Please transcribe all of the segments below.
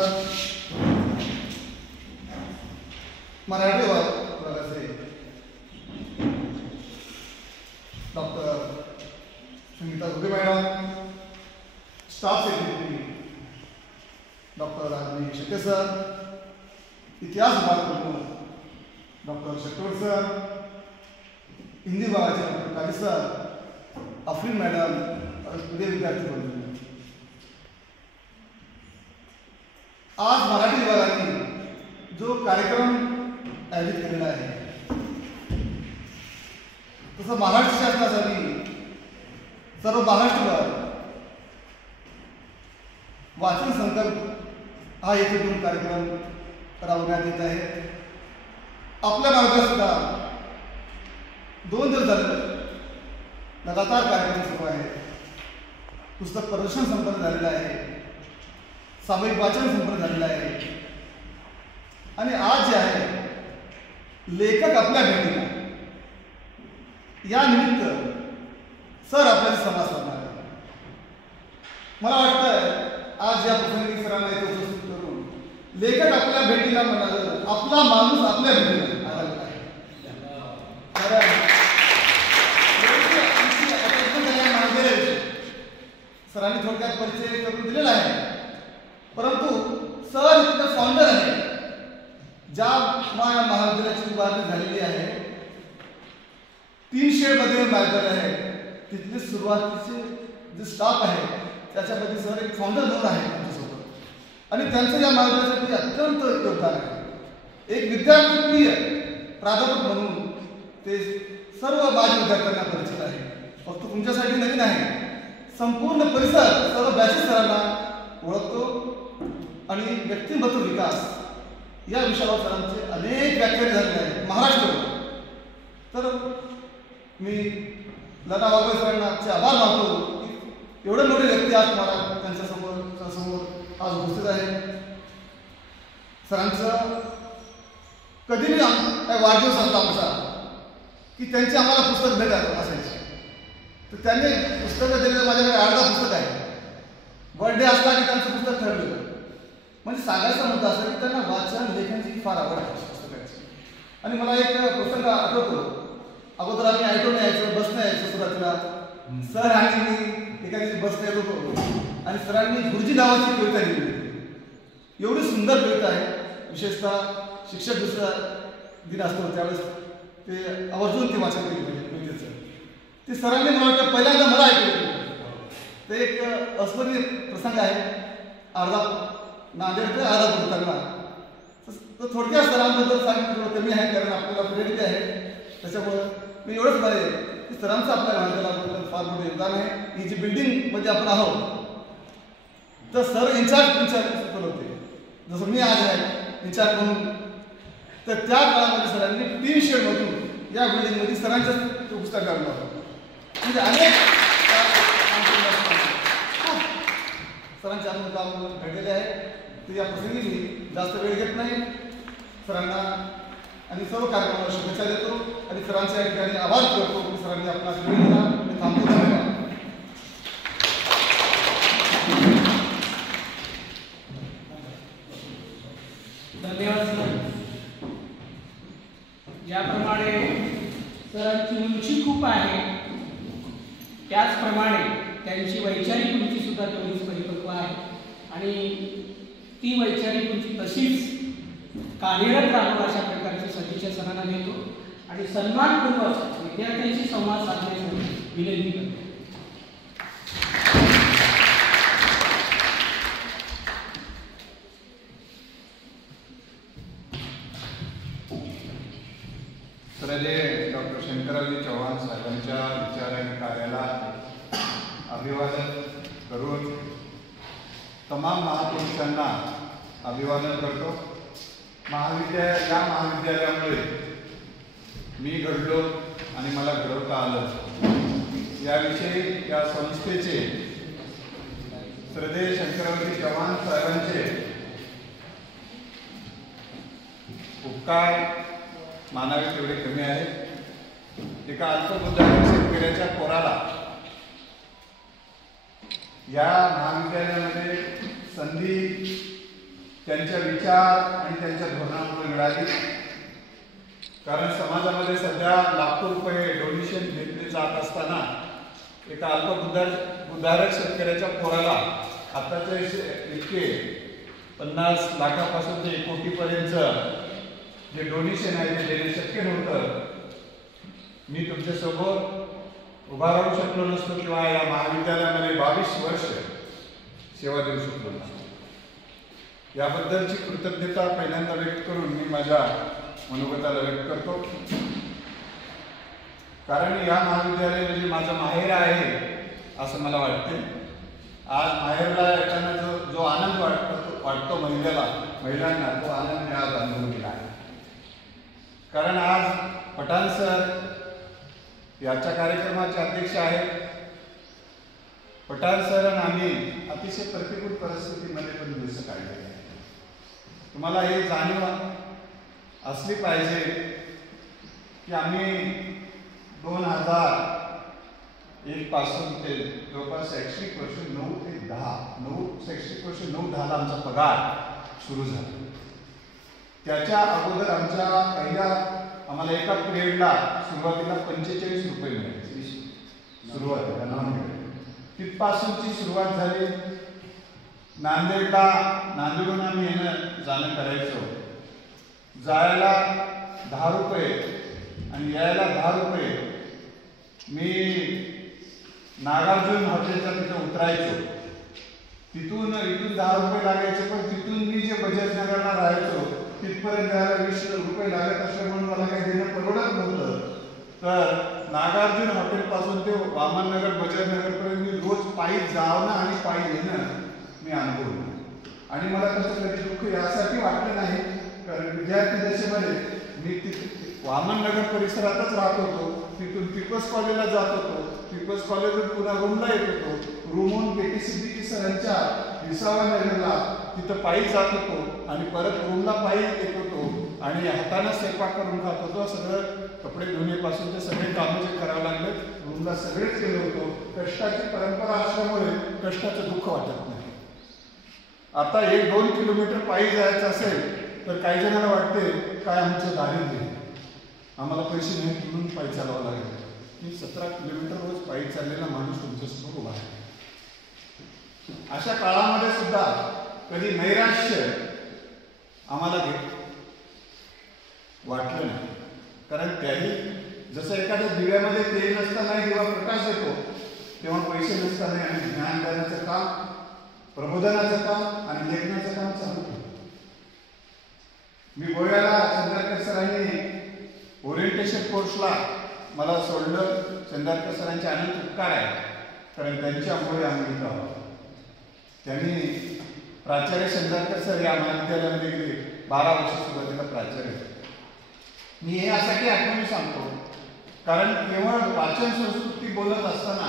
Sir, Marathi वर्गाचे doctor Sangeeta Ghuge madam, staff secretary doctor Rajani Shette sir, इतिहास विभाग प्रमुख डॉक्टर शेट्टोड सर, हिंदी विभागाचे doctor Kali sir, Afreen madam, प्रिय विद्यार्थी बंधू, आज मराठी विभागाने जो कार्यक्रम आयोजित केलेला आहे तसं महाराष्ट्र शासनासाठी सर्व महाराष्ट्रभर वाचन संकल्प हा येथे दोन कार्यक्रम राबवण्यात येत आहे. आपल्या भागात सुद्धा 2 दिवस झाले लगातार कार्यक्रम सुरू आहे. पुस्तक प्रदर्शन संपन्न झालेलं आहे, सामूहिक वाचन संपन्न झालेलं आहे आणि आज जे आहे लेखक आपल्या भेटीला या निमित्त सर आपल्याशी संवाद साधणार आहे. मला वाटतं आज या प्रसंगी सरांना इथे उपस्थित करून लेखक आपल्या भेटीला म्हणालं, आपला माणूस आपल्या भेटीला आलेला आहे. सरांनी थोडक्यात परिचय करून दिलेला आहे, परंतु सर इथले फाउंडर आहे. ज्या महाविद्यालयाची उभारणी झालेली आहे 300 मध्ये महाविद्यालय आहे, तिथले सुरुवातीचे जे स्टाफ आहे त्याच्यामध्ये सर एक फाउंडर म्हणून आहे आमच्यासोबत आणि त्यांचं या महाविद्यालयासाठी अत्यंत योगदान आहे. एक विद्यार्थी प्राध्यापक म्हणून ते सर्व माझ्या विद्यार्थ्यांना परिचित आहे. फक्त तुमच्यासाठी नवीन आहे, संपूर्ण परिसर सर्व बॅचेस सरांना ओळखतो आणि व्यक्तिमत्व विकास या विषयावर सरांचे अनेक व्याख्याने झालेले आहेत महाराष्ट्रावर. तर मी लता वाघोळे सरांचे आभार मानतो की एवढे मोठे व्यक्ती आज मला त्यांच्यासमोर आज उपस्थित आहेत. सरांचं कधी वाढदिवस असला आमचा की त्यांची आम्हाला पुस्तक भेट असायची, तर त्यांनी पुस्तकं दिलेलं माझ्याकडे 8-10 पुस्तक आहे. बर्थडे असला की त्यांचं पुस्तक ठरलेलं, म्हणजे सांगायचा मुद्दा असा की त्यांना वाचन लेखनाची फार आवड आहे पुस्तकाची. आणि मला एक प्रसंग आठवतो, अगोदर आम्ही ऐकून यायचो, बसणं यायचं सुरुवातीला. सर आणि मी एका दिवशी बसणं येत होतो आणि सरांनी गुरुजी नावाची कविता लिहिली होती. एवढी सुंदर कविता आहे, विशेषतः शिक्षक दिन असतो त्यावेळेस ते आवर्जून ते वाचन केली पाहिजे कवितेचं. ते सरांनी मला वाटतं पहिल्यांदा मला ऐकलं. ते एक अस्मरणीय प्रसंग आहे. नांदेड ते अर्धा बोलताना तर थोडक्यात सरांबद्दल सांगितलं थोडं कमी आहे, कारण आपल्याला प्रेरित आहे. त्याच्यामुळं मी एवढंच बघेन की सरांचं आपल्या महाविद्यालयाबद्दल फार मोठं योगदान आहे. ही जी बिल्डिंग म्हणजे आपण आहोत, तर सर इंचार्ज होते जसं मी आज आहे इंचार्ज म्हणून. तर त्या काळामध्ये सरांनी 300 मधून या बिल्डिंगमध्ये सरांच्या पुस्तक काढलं होतं. म्हणजे अनेक सरांचे आपण काम घडलेले आहे. तर या प्रसंगी मी जास्त वेळ घेत नाही, सरांना आणि सर्व कार्यक्रमाला शुभेच्छा देतो आणि सरांच्या या ठिकाणी आभार करतो की सरांनी आपला वेळ दिला. मी थांबतो. धन्यवाद सर. ज्याप्रमाणे सरांची उंची खूप आहे, त्याचप्रमाणे त्यांची वैचारिक उंची सुद्धा तेवढीच परिपक्व आहे आणि ती वैचारिक उंची तशीच कार्यरत राहावं अशा प्रकारची सदिच्छा सरांना देतो आणि सन्मानपूर्वक विद्यार्थ्यांशी संवाद साधण्यासाठी विनंती करतो. श्रद्धेय डॉक्टर शंकररावजी चव्हाण साहेबांच्या विचार आणि कार्याला अभिवादन करून तमाम महापुरुषांना अभिवादन करतो. या महाविद्यालयामुळे मी घडलो आणि मला घडवता आलं याविषयी या संस्थेचे श्रद्धेय शंकररावजी चव्हाण साहेबांचे उपकार मानावे तेवढे कमी आहे. एका अल्पबुद्धाच्या शेतकऱ्याच्या पोराला या महाविद्यालयामध्ये संधी त्यांच्या विचार आणि त्यांच्या धोरणामुळे मिळाली. कारण समाजामध्ये सध्या लाखो रुपये डोनेशन घेतले जात असताना एका अल्पभूधारक शेतकऱ्याच्या पोराला आताचे इतके 50 लाखापासून ते 1 कोटीपर्यंत जे डोनेशन आहे ते देणे शक्य नव्हतं. मी तुमच्यासोबत उभा राहू शकलो नसतो किंवा या महाविद्यालयामध्ये 22 वर्ष सेवा देऊ शकलो नसतो. याबद्दलची कृतज्ञता पहिल्यांदा व्यक्त करून मी माझ्या मनोगताला व्यक्त करतो. कारण या महाविद्यालय म्हणजे माझं माहेर आहे असं मला वाटते. आज माहेरला येताना जो आनंद वाटतो महिलांना तो आनंद मी आज अनुभवलेला आहे. कारण आज पठाण सर याच्या कार्यक्रमाचे अध्यक्ष आहेत. पठाण सर आणि आम्ही अतिशय प्रतिकूल परिस्थितीमध्ये पण दिवस काढले. तुम्हाला हे जाणीव असली पाहिजे की आम्ही 2001 पासून ते जवळपास शैक्षणिक वर्ष 9 ते 10 शैक्षणिक वर्ष 9-10 आमचा पगार सुरू झाला. त्याच्या अगोदर आम्हाला एका पिरियडला सुरुवातीला 45 रुपये मिळायचे. सुरुवातीला तिथपासूनची सुरुवात झाली. नांदेडहून आम्ही येणं जाणं करायचो. जायला 10 रुपये आणि यायला 10 रुपये. मी नागार्जुन हॉटेलच्या तिथं उतरायचो. इथून 10 रुपये लागायचे. पण तिथून मी जे बजाजनगरला राहायचो तिथपर्यंत यायला 20 रुपये लागत असल्यामुळे मला काही देणं परवडत नव्हतं. तर नागार्जुन हॉटेलपासून ते वामननगर बजाजनगरपर्यंत मी रोज पायी जाणं आणि पायी येणं मी अनुभवलं. आणि मला तसं कधी दुःख यासाठी वाटलं नाही. कारण विद्यार्थी दशेमध्ये मी वामननगर परिसरातच राहत होतो. तिथून पीपल्स कॉलेजला जात होतो. पीपल्स कॉलेजून पुन्हा रूमला येत होतो. रूमहून KTCBT सरांच्या 20व्या नगरला तिथं पायी जात होतो आणि परत रूमला पायी येत होतो आणि हाताने स्वयंपाक करून खात होतो. सगळं कपडे धुण्यापासूनचे सगळे कामं जे करावं लागले रूमला सगळेच केलं होतो. कष्टाची परंपरा असल्यामुळे कष्टाचं दुःख वाटत नाही. आता 1-2 किलोमीटर पायी जायचं असेल तर काही जणांना वाटते काय आमचं दारिद्र्य, आम्हाला पैसे नाही म्हणून पायी चालवावं लागेल. मी 17 किलोमीटर रोज पायी चाललेला माणूस तुमच्यासमोर उभा आहे. अशा काळामध्ये सुद्धा कधी नैराश्य आम्हाला वाटलं नाही. कारण त्याही जसं एखाद्या दिव्यामध्ये तेल नसताना जेव्हा प्रकाश येतो तेव्हा पैसे नसताना आणि ज्ञान देण्याचं काम, प्रबोधनाचं काम आणि लेखनाचं काम चालू केलं. मी गोव्याला चंदारकर सरांनी ओरिएंटेशन कोर्सला मला सोडलं. चंदारकर सरांचे अनेक उपकार आहे. कारण त्यांच्यामुळे आम्ही इथं आहोत. त्यांनी प्राचार्य चंदारकर सर या महाविद्यालयामध्ये गेले 12 वर्ष सुरुवातीला प्राचार्य. मी हे यासाठी आठवणी सांगतो कारण केवळ वाचन संस्कृती बोलत असताना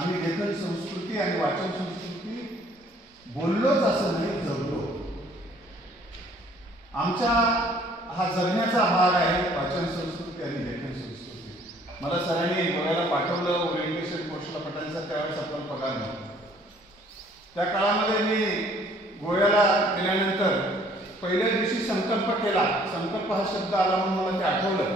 आम्ही लेखन संस्कृती आणि वाचन संस्कृती बोललोच असं नाही, जगलो. आमचा हा जगण्याचा भाग आहे वाचन संस्कृती आणि लेखन संस्कृती. मला सरांनी गोव्याला पाठवलं ओरिएंटेशन कोर्सला पठाणचा. त्यावेळेस आपण पगार नव्हता. त्या काळामध्ये मी गोव्याला गेल्यानंतर पहिल्या दिवशी संकल्प केला. संकल्प हा शब्द आला म्हणून मला ते आठवलं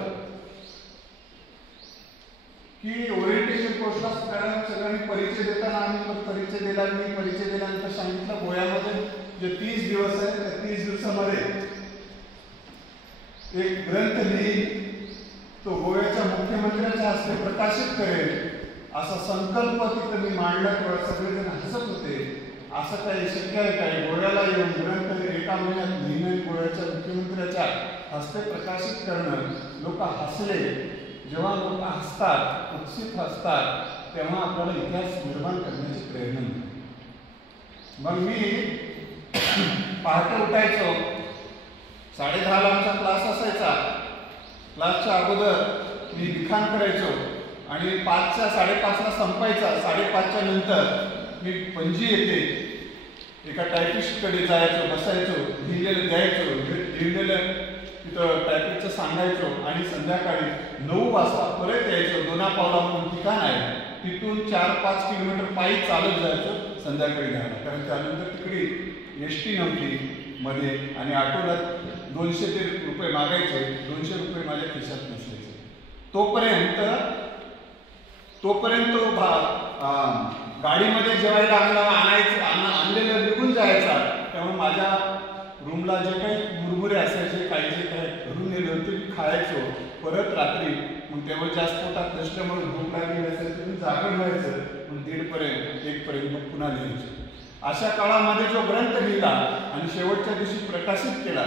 की ओरिएंटेशन कोर्सला सगळ्यांनी परिचय देताना आम्ही परिचय दिला. मी परिचय दिल्यानंतर सांगितलं गोव्यामध्ये जे 30 दिवस आहेत त्या 30 दिवसामध्ये एक ग्रंथ लिहीन, तो गोव्याच्या मुख्यमंत्र्यांच्या हस्ते प्रकाशित करेल असा संकल्प तिथं मी मांडला. तेव्हा सगळेजण हसत होते. असं काही शक्य आहे काय गोव्याला येऊन ग्रंथ एका महिन्यात लिहिणं, गोव्याच्या मुख्यमंत्र्याच्या हस्ते प्रकाशित करणं. लोक हसले. जेव्हा लोक हसतात, उत्सुक हसतात, तेव्हा आपल्याला इतिहास निर्माण करण्याची प्रेरणा मिळते. मग मी पहाटे उठायचो. 10:30ला आमचा क्लास असायचा. क्लासच्या अगोदर मी लिखाण करायचो आणि 5:30ला संपायचा. 5:30च्या नंतर मी पणजी येते एका टायपिस्टकडे जायचो, बसायचो, लिहिलेलं द्यायचो, लिहिलेलं तिथं टायपिस्टचं सांगायचो आणि संध्याकाळी 9 वाजता परत यायचो. दोनापावला म्हणून ठिकाण आहे, तिथून 4-5 किलोमीटर पायी चालत जायचो संध्याकाळी घ्यायला. कारण त्यानंतर तिकडे एसटी नव्हती. मध्ये आणि आठवड्यात 200 रुपये मागायचे, 200 रुपये माझ्या खिशात नसायचे. तोपर्यंत गाडीमध्ये जेवायला आणलेलं निघून जायचा. त्यामुळे माझ्या रूमला जे काही मुरमुरे असायचे, काही जे काही घरून नेले होते मी खायचो. परत रात्री मग तेव्हा जास्त पोटात नसल्यामुळे भूक लागली असायची, जागरण व्हायचं. मग 1:30 1पर्यंत पुन्हा लिहायचं. अशा काळामध्ये जो ग्रंथ लिहिला आणि शेवटच्या दिवशी प्रकाशित केला,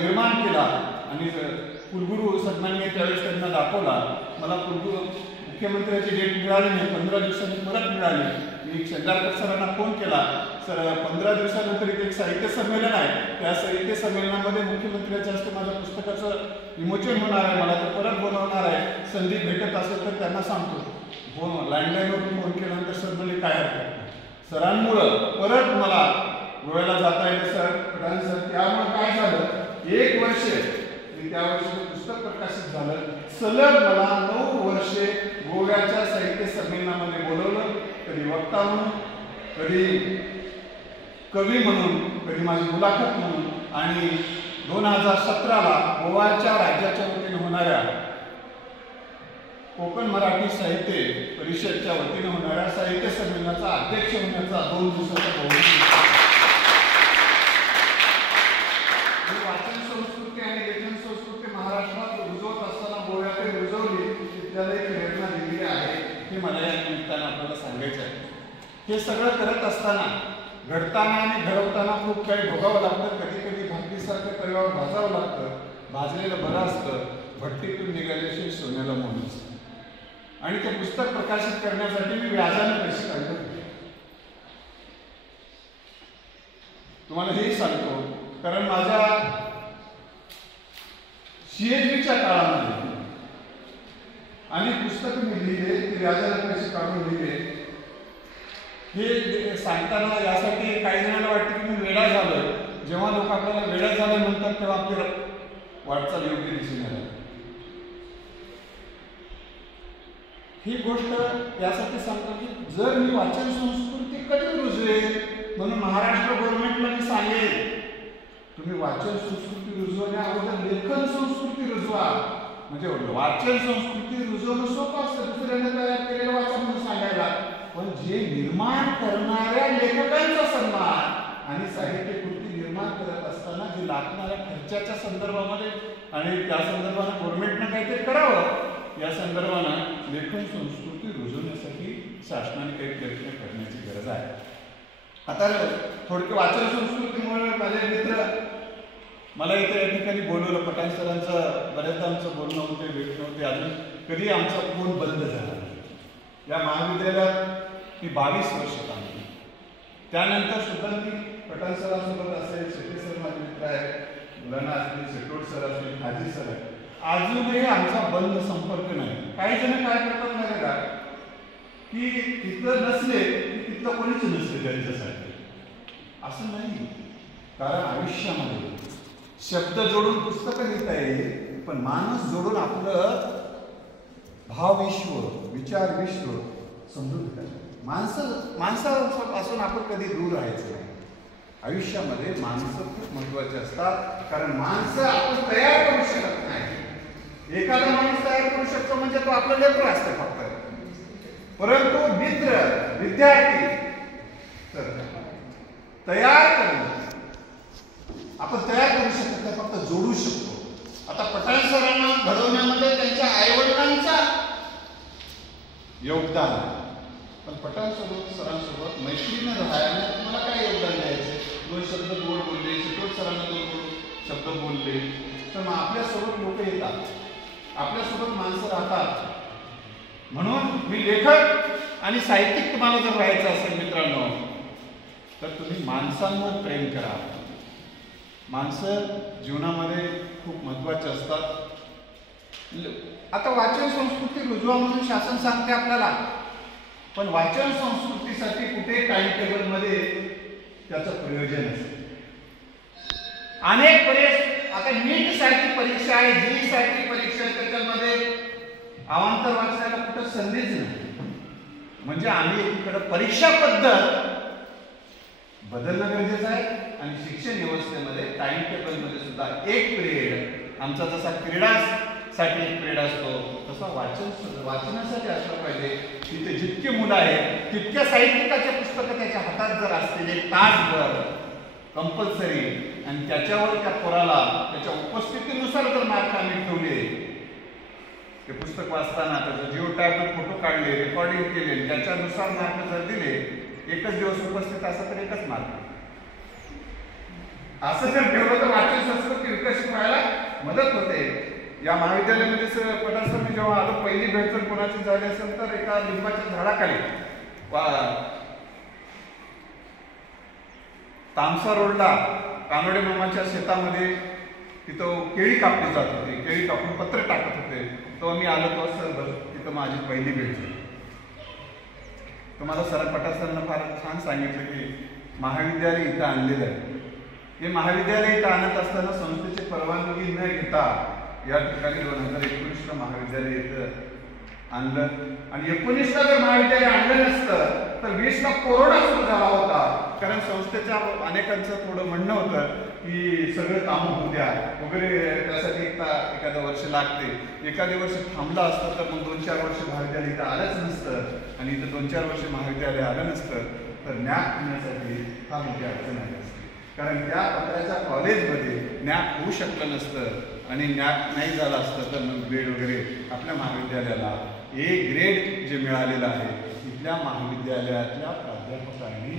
निर्माण केला आणि कुलगुरू सन्माननीय त्यावेळेस त्यांना दाखवला. मला मुख्यमंत्र्याची डेट मिळाली नाही, 15 दिवसांनी परत मिळाली. मी शेंगारकर सरांना फोन केला, सर 15 दिवसानंतर इथे एक साहित्य संमेलन आहे, त्या साहित्य संमेलनामध्ये मुख्यमंत्र्याच्या हस्ते माझ्या पुस्तकाचं विमोचन होणार आहे, मला ते परत बोलवणार आहे, संधी भेटत असेल तर त्यांना सांगतो. लँडलाईनवरून फोन केल्यानंतर सर म्हणजे काय हरकत. सरांमुळं परत मला गोव्याला जाता येईल सर. त्यामुळे काय झालं, 1 वर्ष मी त्या वर्षी पुस्तक प्रकाशित झालं. सलग मला 9 वर्षे गोव्याच्या साहित्य संमेलनामध्ये बोलवलं. कधी वक्ता म्हणून, कधी कवी म्हणून, कधी माझी मुलाखत म्हणून. आणि 2017ला गोव्याच्या राज्याच्या वतीने होणाऱ्या कोकण मराठी साहित्य परिषदच्या वतीने होणाऱ्या साहित्य संमेलनाचा अध्यक्ष होण्याचा 2 दिवसाचा बहुमान. वाचन संस्कृती आणि लेखन संस्कृती महाराष्ट्रात रुजवत असताना गोव्याकडे रुजवली, तिथल्याला एक प्रेरणा दिलेली आहे, हे मला या निमित्तानं आपल्याला सांगायचं आहे. हे सगळं करत असताना, घडताना आणि घडवताना खूप काही भोगावं लागतं. कधी कधी भाकरीसारखं तव्यावर भाजावं लागतं. भाजलेलं बरं असतं, भट्टीतून निघाल्याशिवाय सोन्याला मोल असतं. आणि ते पुस्तक प्रकाशित करण्यासाठी मी व्याजाने पैसे काढले होते. तुम्हाला हेही सांगतो, कारण माझ्या CHVच्या काळामध्ये अनेक पुस्तकं मी लिहिले, ती व्याजाने पैसे काढून लिहिले. हे सांगताना यासाठी काही जणांना वाटतं की मी वेडा झालोय. जेव्हा लोक आपल्याला वेडा झालं म्हणतात तेव्हा आपली वाटचाल योग्य दिशेने आली. ही गोष्ट यासाठी सांगतो की जर मी वाचन संस्कृती कधी रुजवेल, म्हणून महाराष्ट्र गव्हर्नमेंटला मी सांगेन, तुम्ही वाचन संस्कृती रुजवण्या अगोदर लेखन संस्कृती रुजवा. म्हणजे वाचन संस्कृती रुजवणं सोपं असतं, दुसऱ्याने तयार केलेलं वाचन म्हणून सांगायला. पण जे निर्माण करणाऱ्या लेखकांचा सन्मान आणि साहित्य कृती निर्माण करत असताना जे लागणाऱ्या खर्चाच्या संदर्भामध्ये आणि त्या संदर्भाने गव्हर्नमेंटनं काहीतरी करावं, या संदर्भानं लेखन संस्कृती रुजवण्यासाठी शासनाने काही प्रयत्न करण्याची गरज आहे. आता थोडक्यात वाचन संस्कृतीमुळे माझे मित्र मला इथे या ठिकाणी बोलवलं. पठाण सरांचं बऱ्याचदा आमचं बोलणं होते, भेटणं होते. अजून कधी आमचा फोन बंद झाला. या महाविद्यालयात मी 22 वर्ष काम केली. त्यानंतर सुद्धा मी पठाण सरांसोबत असेल, शेट्टी सर माझे मित्र आहेत, मुलांना असतील, शेटोड सर असतील, हाजी सर आहेत, अजूनही आमचा बंद संपर्क नाही. काही जण काय करतात माहिती का, की तिथं नसले की तिथलं कोणीच नसले त्यांच्यासाठी. असं नाही. कारण आयुष्यामध्ये शब्द जोडून पुस्तकं लिहिता येईल, पण माणूस जोडून आपलं भावविश्व, विचार विश्व समजून घेतात. माणसापासून आपण कधी दूर राहायचं नाही. आयुष्यामध्ये माणसं खूप महत्वाचे असतात, कारण माणसं आपण तयार करू शकत नाही. एखादा माणूस तयार करू शकतो म्हणजे तो आपलं लेकरं असतं फक्त, परंतु मित्र, विद्यार्थी तयार करणं आपण तयार करू शकत नाही, फक्त जोडू शकतो. आता पठाण सरांना घडवण्यामध्ये त्यांच्या आईवडिलांचा योगदान आहे. पण पठाण सरांसोबत मैत्रीनं राहण्यात मला काय योगदान द्यायचं. 2 शब्द गोड बोलले, शेटोड सरांना 2 शब्द बोलले, तर मग आपल्यासोबत लोक येतात, आपल्यासोबत माणसं राहतात. म्हणून मी लेखक आणि साहित्यिक तुम्हाला जर राहायचं असेल मित्रांनो, तर तुम्ही माणसांवर प्रेम करा. माणसं जीवनामध्ये खूप महत्वाचे असतात. आता वाचन संस्कृती रुजवा म्हणून शासन सांगते आपल्याला, पण वाचन संस्कृतीसाठी कुठे टाइम टेबल मध्ये त्याचं प्रयोजन असते. अनेक आता नीट सारखी परीक्षा आहे, जी सारखी परीक्षा आहे, त्याच्यामध्ये अवांतर वाचण्याला कुठं संधीच नाही. म्हणजे आम्ही एकीकडे परीक्षा पद्धत बदलणं गरजेचं आहे. आणि शिक्षण व्यवस्थेमध्ये टाइम टेबलमध्ये सुद्धा एक पिरियड आमचा जसा क्रीडासाठी एक पिरियड असतो तसा वाचनासाठी असलं पाहिजे. तिथे जितकी मुलं आहेत तितक्या साहित्यिकाचे पुस्तकं त्याच्या हातात जर असतील एक तासभर कंपल्सरी, आणि त्याच्यावर त्या पोराला त्याच्या उपस्थितीनुसार जर मार्क आम्ही ठेवले, ते पुस्तक वाचताना त्याचं जिओ टॅगवर फोटो काढले, रेकॉर्डिंग केले, त्याच्यानुसार मार्क जर दिले, एकच दिवस उपस्थित असं तर एकच मार्क. असं जर ठेवलं तर वाचन संस्कृती विकसित व्हायला मदत होते. या महाविद्यालयामध्ये पठार सर मी जेव्हा आलो, पहिली भेट जर कोणाची झाली असेल तर एका लिंबाच्या झाडाखाली तामसा रोडला कानोडे मामाच्या शेतामध्ये तिथं केळी कापली जात होती. केळी कापून पत्र टाकत होते. तेव्हा मी आलो तेव्हा सर तिथं माझी पहिली भेट झाली. तर मला पठार सरांना फार छान सांगितलं की महाविद्यालय इथं आणलेलं आहे. हे महाविद्यालय इथं आणत असताना संस्थेची परवानगी न घेता या ठिकाणी 2019ला महाविद्यालय इथं आणलं. आणि 19ला जर महाविद्यालय आणलं नसतं तर 20ला कोरोना सुरू झाला होता. कारण संस्थेच्या अनेकांचं थोडं म्हणणं होतं की सगळं कामं होऊ द्या वगैरे, त्यासाठी एखादं वर्ष लागते. एखादे वर्ष थांबलं असतं तर मग 2-4 वर्ष महाविद्यालय इथं आलंच नसतं, आणि इथं 2-4 वर्ष महाविद्यालय आलं नसतं तर न्याक होण्यासाठी हा मोठी अडचण आली असते. कारण त्या पत्राच्या कॉलेजमध्ये न्याक होऊ शकलं नसतं, आणि न्याक नाही झालं असतं तर मग ग्रेड वगैरे आपल्या महाविद्यालयाला ए ग्रेड जे मिळालेलं आहे, इथल्या महाविद्यालयातल्या प्राध्यापकांनी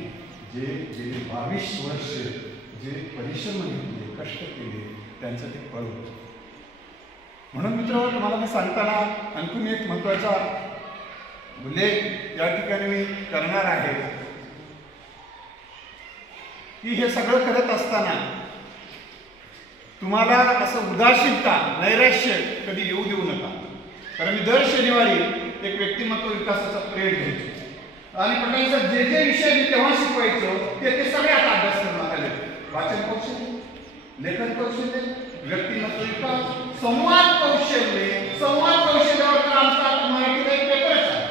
जे गेले 22 वर्ष जे परिश्रम घेतले, कष्ट केले, त्यांचं ते फळ होतं. म्हणून मित्र, तुम्हाला मी सांगताना आणखीन एक महत्वाचा उल्लेख या ठिकाणी मी करणार आहे की हे सगळं करत असताना तुम्हाला असं उदासीनता, नैराश्य कधी येऊ देऊ नका. कारण मी दर शनिवारी एक व्यक्तिमत्व विकासाचा पिरियड घ्यायचो, आणि पठार जे जे विषय मी तेव्हा शिकवायचो ते सगळे आता अभ्यास करण्यात आले. वाचन कौशल्य, लेखन कौशल्य, व्यक्तिमत्व विकास, संवाद कौशल्य. संवाद कौशल्यावर तर आमचा आता मराठीचा एक पेपरच आहे.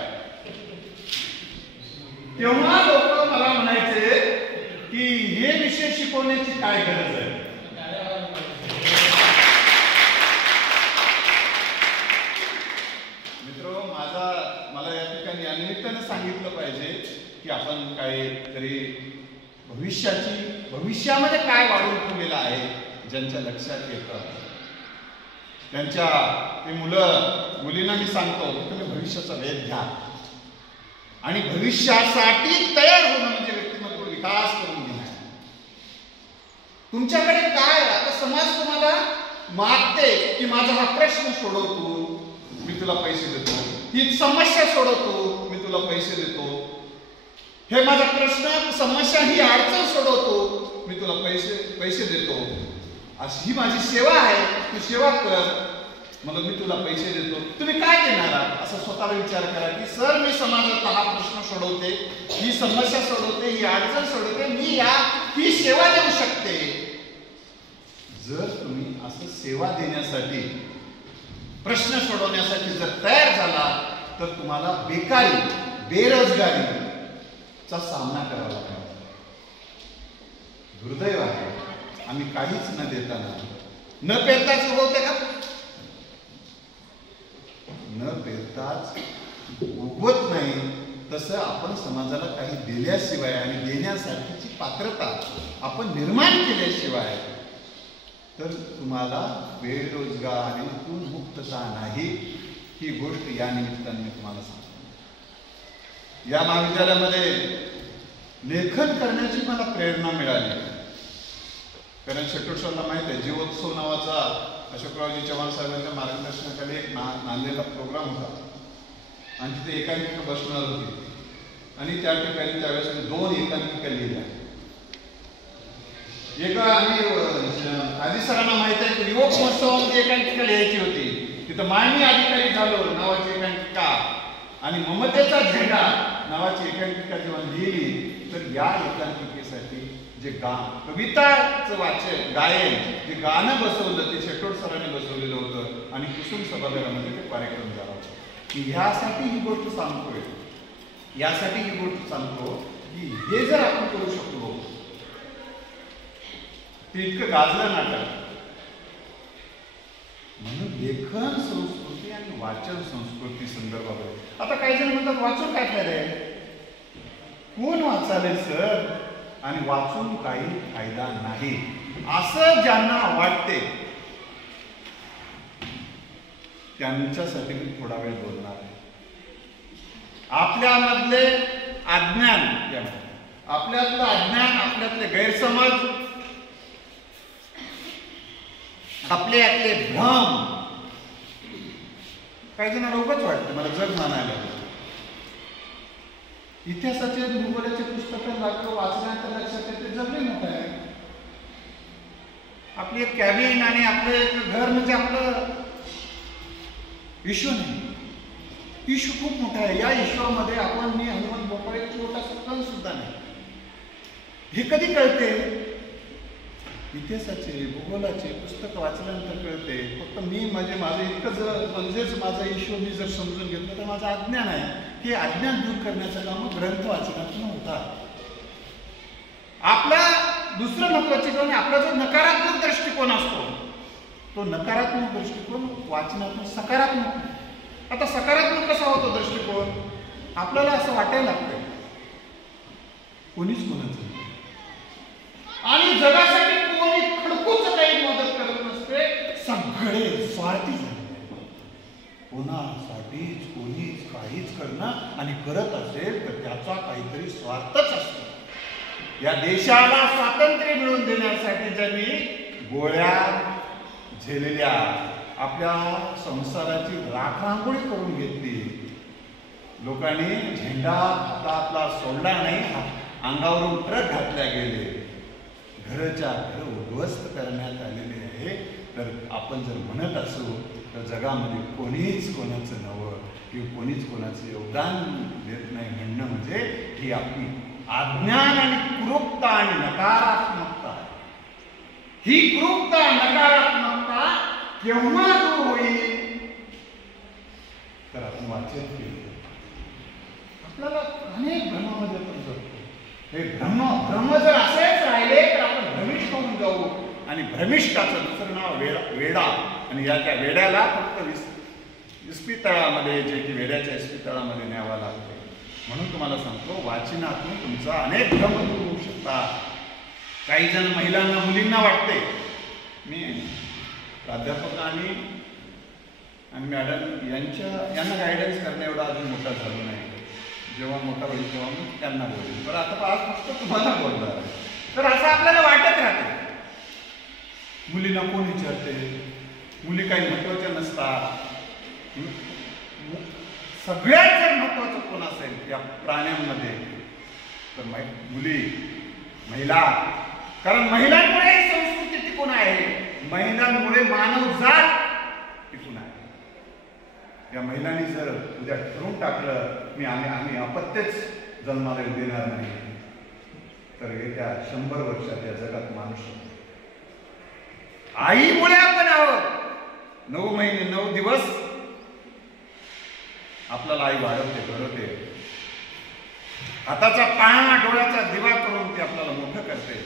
तेव्हा लोक मला म्हणायचे की हे विषय शिकवण्याची काय गरज आहे. मला या ठिकाणी या निमित्तानं सांगितलं पाहिजे की आपण काहीतरी भविष्यामध्ये काय वाढवून ठेवलेलं आहे, ज्यांच्या लक्षात येतं त्यांच्या ते मुलींना मी सांगतो की तुम्ही भविष्याचा वेध घ्या, आणि भविष्यासाठी तयार होणं म्हणजे व्यक्तिमत्व विकास करून घेणं. तुमच्याकडे काय, आता समाज तुम्हाला मागते की माझा हा प्रश्न सोडवतो, मी तुला पैसे देतो, ही समस्या सोडवतो, मी तुला पैसे देतो, हे माझा प्रश्न समस्या ही अडचण सोडवतो, मी तुला पैसे देतो, अशी ही माझी सेवा आहे, तू सेवा कर, मग मी तुला पैसे देतो. तुम्ही काय देणार आहात असं स्वतःला विचार करा की सर मी समाजाचा हा प्रश्न सोडवते, ही समस्या सोडवते, ही अडचण सोडवते, मी ही सेवा देऊ शकते. जर तुम्ही असं सेवा देण्यासाठी, प्रश्न सोडवण्यासाठी जर तयार झाला तर तुम्हाला बेकारी, बेरोजगारीचा सामना करावा लागेल. दुर्दैव आहे आम्ही काहीच न देताना, न पेरताच उगवते का? न पेरताच उगवत नाही. तसं आपण समाजाला काही दिल्याशिवाय आणि देण्यासाठीची पात्रता आपण निर्माण केल्याशिवाय तर तुम्हाला बेरोजगारीतून मुक्तता नाही. ही गोष्ट या निमित्ताने मी तुम्हाला सांगतो. या महाविद्यालयामध्ये लेखन करण्याची मला प्रेरणा मिळाली. कारण शेट्टूरला माहित आहे जीवोत्सव नावाचा अशोकरावजी चव्हाण साहेबांच्या मार्गदर्शनाखाली एक नांदेडला प्रोग्राम होता, आणि तिथे एकांकिका बसणार होती, आणि त्या ठिकाणी त्यावेळेस 2 एकांकिका लिहिल्या. एका आम्ही आधी सरांना माहित आहे की युवक महोत्सवामध्ये एकांकिका लिहायची होती. तिथं माननीय अधिकारी झालो नावाची एकांकिका, आणि ममतेचा झेंडा नावाची एकांकिका जेव्हा लिहिली तर या एकांकिकेसाठी जे कविताचं वाचन, गायन, जे गाणं बसवलं ते शेट्टोड सरांनी बसवलेलं होतं, आणि कुसुम सभागृहामध्ये ते कार्यक्रम झाला होता. ह्यासाठी ही गोष्ट सांगतोय, यासाठी ही गोष्ट सांगतो की हे जर आपण करू शकलो ते इतकं गाजलं नाटक. म्हणून लेखन संस्कृती आणि वाचन संस्कृती संदर्भात आता काही जण म्हणतात वाचून काय फायदा आहे? कोण वाचाले सर? आणि वाचून काही फायदा नाही असं ज्यांना वाटते त्यांच्यासाठी मी थोडा वेळ बोलणार आहे. आपल्यामधले अज्ञान, आपल्यातलं अज्ञान, आपल्यातले गैरसमज, आपल्यातले भ्रम, काही जणांना उगाच वाटतं मला जग मानायला. इतिहासाचे भूगोलाचे पुस्तकं लागलं वाचल्यानंतर लक्षात येते जग लई मोठं आहे. आपली एक कॅबिन आणि आपलं एक घर म्हणजे आपलं विश्व नाही. विश्व खूप मोठा आहे. या विश्वामध्ये आपण मी हनुमान बोपळ एक छोटासा कण सुद्धा नाही. हे कधी कळते? इतिहासाचे भूगोलाचे पुस्तक वाचल्यानंतर कळते. फक्त मी माझं इतकं जर म्हणजेच माझं विश्व मी जर समजून घेतलं तर माझं अज्ञान आहे. हे अज्ञान दूर करण्याचं काम ग्रंथ वाचनातून होतात. आपला दुसरं महत्वाचे कारण आपला जो नकारात्मक दृष्टिकोन असतो तो नकारात्मक दृष्टिकोन वाचनातून सकारात्मक. आता सकारात्मक कसा होतो दृष्टिकोन? आपल्याला असं वाटायला लागतं कोणीच कोणाचं आणि जगासाठी कोणी खडकूच काही मदत करत नसते. सगळे स्वार्थी झाले. कोणासाठीच कोणीच काहीच करणं आणि करत असेल तर त्याचा काहीतरी स्वार्थच असतो. या देशाला स्वातंत्र्य मिळवून देण्यासाठी ज्यांनी गोळ्या झेलेल्या, आपल्या संसाराची राखरांगोळी करून घेतली, लोकांनी झेंडा हातातला सोडला नाही, अंगावरून ट्रक घातल्या गेले, घरच्या घर उद्ध्वस्त करण्यात आलेले आहे. तर आपण जर म्हणत असू तर जगामध्ये कोणीच कोणाचं नवं किंवा कोणीच कोणाचं योगदान देत नाही म्हणणं म्हणजे ही आपली अज्ञान आणि क्रूरता आणि नकारात्मकता. ही क्रूरता नकारात्मकता केव्हा दूर होईल? तर आपण वाचन केलं. आपल्याला अनेक भ्रमामध्ये आपण जगतो. हे भ्रम जर असेच राहिले तर आपण भ्रमिष्ठ होऊन जाऊ. आणि भ्रमिष्ठाचं दुसरं नाव वेडा. आणि या त्या वेड्याला फक्त इस्पितळामध्ये जे की वेड्याच्या इस्पितळामध्ये न्यावं लागते. म्हणून तुम्हाला सांगतो वाचनातून तुमचा अनेक भ्रम दूर होऊ शकतात. काही जण महिलांना मुलींना वाटते. मी प्राध्यापक आणि मॅडम यांना गायडन्स करणं एवढा अजून मोठा झालो नाही. जेव्हा मोठा होईल तेव्हा मी त्यांना बोलेन. पण आता आज फक्त तुम्हाला बोलणार आहे. तर असं आपल्याला वाटत राहते मुलींना कोण विचारते, मुली काही महत्वाच्या नसतात. सगळ्यात जर महत्वाचं कोण असेल या प्राण्यांमध्ये तर मुली, महिला. कारण महिलांमुळे संस्कृती टिकून आहे. महिलांमुळे मानवजात टिकून आहे. या महिलांनी जर उद्या ठरवून टाकलं आम्ही अपत्यच जन्माला देणार नाही तर येत्या 100 वर्षात या जगात माणूस आईमुळे आपण आहोत. 9 महिने 9 दिवस आपल्याला आई वाढवते, घडवते. हाताचा पाळणा डोळ्याचा दिवा करून ती आपल्याला मोठं करते.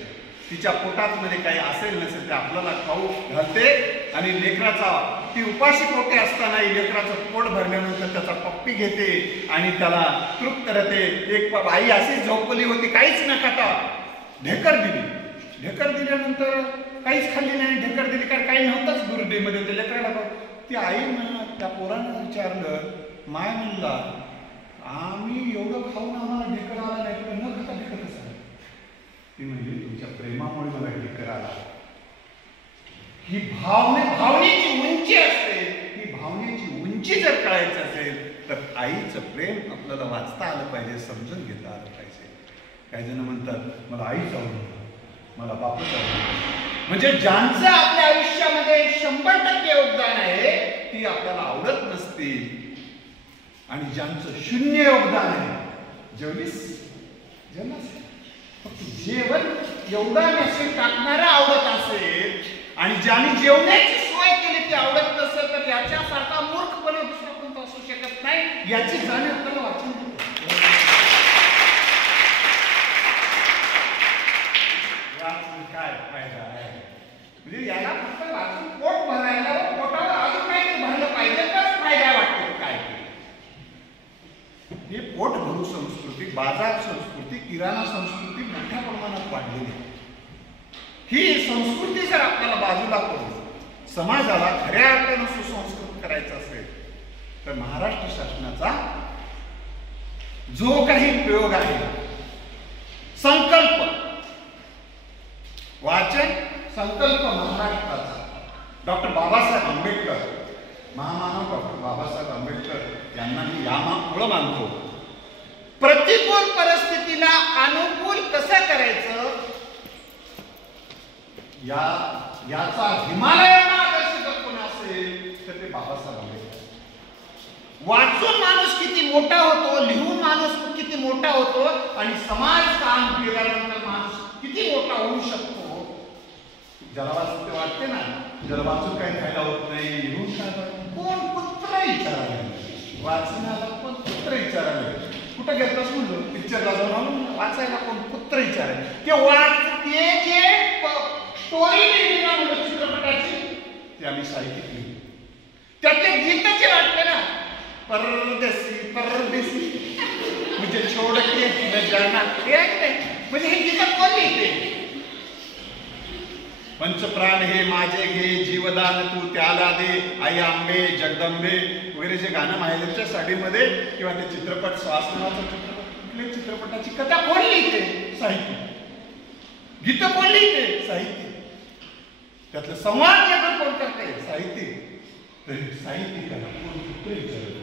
तिच्या पोटात मध्ये काही असेल नसेल ते आपल्याला खाऊ घालते. आणि लेकराचा ती उपाशी पोटे असताना लेकराचं पोट भरल्यानंतर त्याचा पप्पी घेते आणि त्याला तृप्त करते. एक आई अशीच झोपली होती, काहीच न खाता ढेकर दिली. ढेकर दिल्यानंतर काहीच खाल्ली नाही. ढेकर दिली कारण काही नव्हतंच दुर्डीमध्ये ते लेकराला. ती आईनं त्या पोरानं विचारलं, माय म्हणला आम्ही एवढं खाऊन आम्हाला ढेकर आला नाही तर न खाता ढेकर कसं? ती म्हणजे तुमच्या प्रेमामुळे मला ढेकर आला. ही भावनेची उंची असते. ही भावनेची उंची जर कळायची असेल तर आईचं प्रेम आपल्याला वाचता आलं पाहिजे, समजून घेता आलं पाहिजे. काही जण म्हणतात मला आईच आवडतं, मला बापच आवडतं. म्हणजे ज्यांचं आपल्या आयुष्यामध्ये 100% योगदान आहे ती आपल्याला आवडत नसते. आणि ज्यांचं 0 योगदान आहे, जेवलीस जेवणास फक्त जेवण योगदान असेल टाकणारा आवडत असेल आणि ज्यांनी जेवण्याची सोय केली ती आवडत नसेल तर याच्यासारखा मूर्खपणा दुसरा कोणता असू शकत नाही. याची जाणीव आपल्याला वाचून वाचून काय फायदा आहे? म्हणजे याला फक्त वाचून पोट भरायला व पोटाला अजून काहीतरी भरलं पाहिजे तर फायदा वाटतो काय? हे पोट भरू संस्कृती, बाजार संस्कृती, किराणा संस्कृती मोठ्या प्रमाणात वाढलेली आहे. ही संस्कृती जर आपल्याला बाजूला करून समाजाला खऱ्या अर्थानं सुसंस्कृत करायचं असेल तर महाराष्ट्र शासनाचा जो काही प्रयोग आहे, संकल्प वाचन संकल्प महाराष्ट्राचा, डॉक्टर बाबासाहेब आंबेडकर, महामानव डॉक्टर बाबासाहेब आंबेडकर यांना मी यामुळं मानतो. प्रतिकूल परिस्थितीला अनुकूल कसं करायचं याचा हिमालयाला आदर्श जर कोण असेल तर ते बाबासाहेब आंबेडकर. वाचून माणूस किती मोठा होतो, लिहून माणूस किती मोठा होतो आणि समाज काम केल्यानंतर माणूस किती मोठा होऊ शकतो. ज्याला वाचून ते वाटते ना, ज्याला वाचून काही फायदा होत नाही, लिहून काय कोण पुत्र विचारायला, वाचनाला कोण पुत्र विचारायला, कुठं घेतलास म्हणलो पिक्चरला जाऊन वाचायला कोण पुत्र विचारायला. ते वाचते जे स्टोरी लिहिली ना म्हणलं चित्रपटाची, ते आम्ही साहित्यिक लिहिली. त्यातले गीताचे वाटले ना, परदेसी परदेसी म्हणजे छोड़ के न जाना, म्हणजे हे गीत कोण लिहिते? पंचप्राण हे माझे घे, जीवदान तू त्याला दे, आई आंबे जगदंबे वगैरे जे गाणं माहेरच्या साडीमध्ये किंवा ते चित्रपट श्वास नावाचा चित्रपट, कुठल्या चित्रपटाची कथा कोण लिहिते? साहित्य. गीत कोण लिहिते? साहित्य. त्यातलं संवाद लेखन कोण करते? साहित्य. तरी साहित्यिकाला कोण पुत्र विचारत?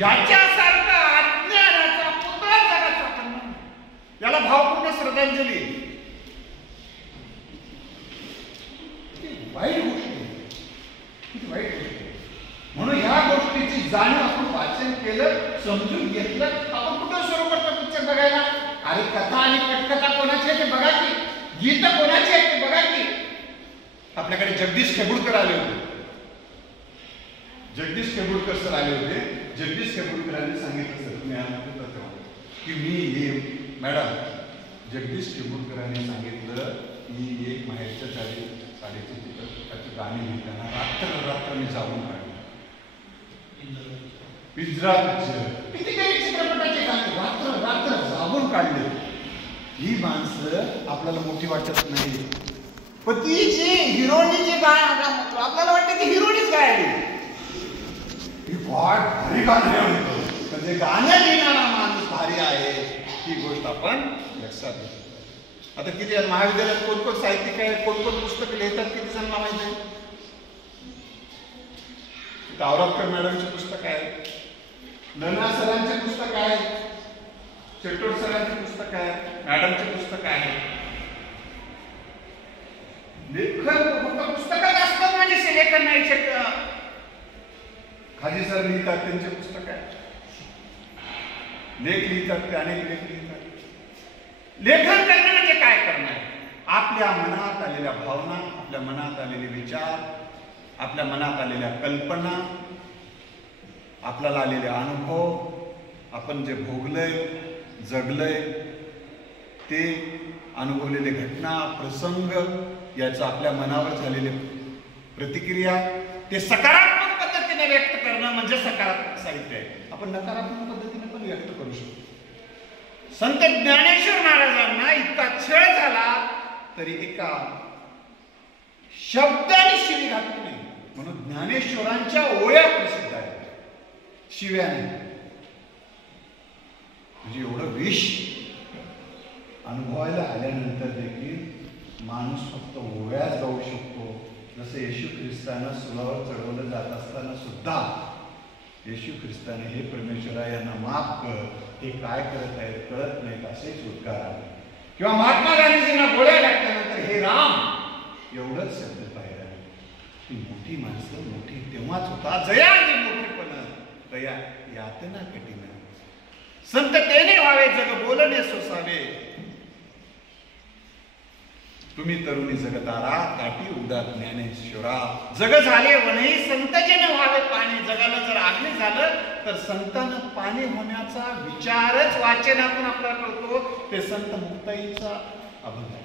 याच्यासारखा अज्ञानाचा पुतळा जगाचा पण याला भावपूर्ण श्रद्धांजली. वाईट गोष्ट आहे, किती वाईट गोष्ट आहे. म्हणून ह्या गोष्टीची जाणीव आपण वाचन केलं, समजून घेतलं. आपण कुठं सुरू करतो पिक्चर बघायला? अरे कथा आणि पटकथा कोणाची आहे ते बघा की, गीत कोणाची आहे ते बघा की. आपल्याकडे जगदीश खेबुडकर आले होते. जगदीश खेबुडकर सर आले होते. जगदीश खेबुडकरांनी सांगितलं, सर तुम्ही तेव्हा की मी हे मॅडम जगदीश खेबुडकरांनी सांगितलं मी एक माहेरच्या साडीचे चित्रपटाची गाणी लिहिताना रात्र मी जाऊन काढले. पिंजरा पिक्चर कितीतरी चित्रपटाचे गाणी रात्र जाऊन काढले. ही माणसं आपल्याला मोठी वाटत नाही, पण ती जी हिरोनी जे गाणं आपल्याला वाटतं की हिरोनीच गायली, भारी गाणे म्हणतो, पण जे गाणं लिहिणारा माणूस भारी आहे ही गोष्ट आपण लक्षात घेतो. आता किती महाविद्यालयात कोण साहित्यिक आहे, कोण पुस्तकं लिहितात, किती जणांना माहिती आहे? तावरावकर मॅडमचे पुस्तक आहे, नन्ना सरांचे पुस्तक आहे, शेट्टोड सरांचे पुस्तक आहे, मॅडमचे पुस्तक आहे. लेखन फक्त पुस्तकात असतं म्हणजे लेखन नाही. खाजी सर लिहितात, त्यांचे पुस्तक आहे, लेख लिहितात, ते अनेक लेख लिहितात. लेखन करणं म्हणजे काय करणार? आपल्या मनात आलेल्या भावना, आपल्या मनात आलेले विचार, आपल्या मनात आलेल्या कल्पना, आपल्याला आलेले अनुभव, आपण जे भोगलंय जगलंय ते अनुभवलेले घटना प्रसंग, याचा आपल्या मनावर झालेले प्रतिक्रिया, ते सकारात्मक पद्धतीने व्यक्त करणं म्हणजे सकारात्मक साहित्य आहे. आपण नकारात्मक पद्धतीने पण व्यक्त करू शकतो. संत ज्ञानेश्वर महाराजांना इतका छळ झाला तरी एका शब्दाने शिवी घातली नाही, म्हणून ज्ञानेश्वरांच्या ओळ्या प्रसिद्ध आहेत शिव्याने. म्हणजे एवढं विष अनुभवायला आल्यानंतर देखील माणूस फक्त ओव्यात जाऊ शकतो. जसं येशू ख्रिस्तांना सुलावर चढवलं जात असताना सुद्धा येशू ख्रिस्ताने हे परमेश्वरा यांना माफ कर, हे काय करत आहेत कळत नाहीत असेच उद्गार आले. किंवा महात्मा गांधीजींना गोळ्या लागल्यानंतर हे राम एवढंच शब्द पाहिजे. ती मोठी माणसं मोठी तेव्हाच होता जया आणि मोठेपण दया यातना कठीण. संत तेने व्हावे जग बोलणे सोसावे, तुम्ही तरुणी जगतारा काठी उदार ज्ञानेश्वरा. जग झाले वनही संतजन व्हावे पाणी. जगाला जर आग्ने झालं तर संतानं पाणी होण्याचा विचारच वाचनातून आपल्याला कळतो. ते संत मुक्ताईचा अभंग आहे.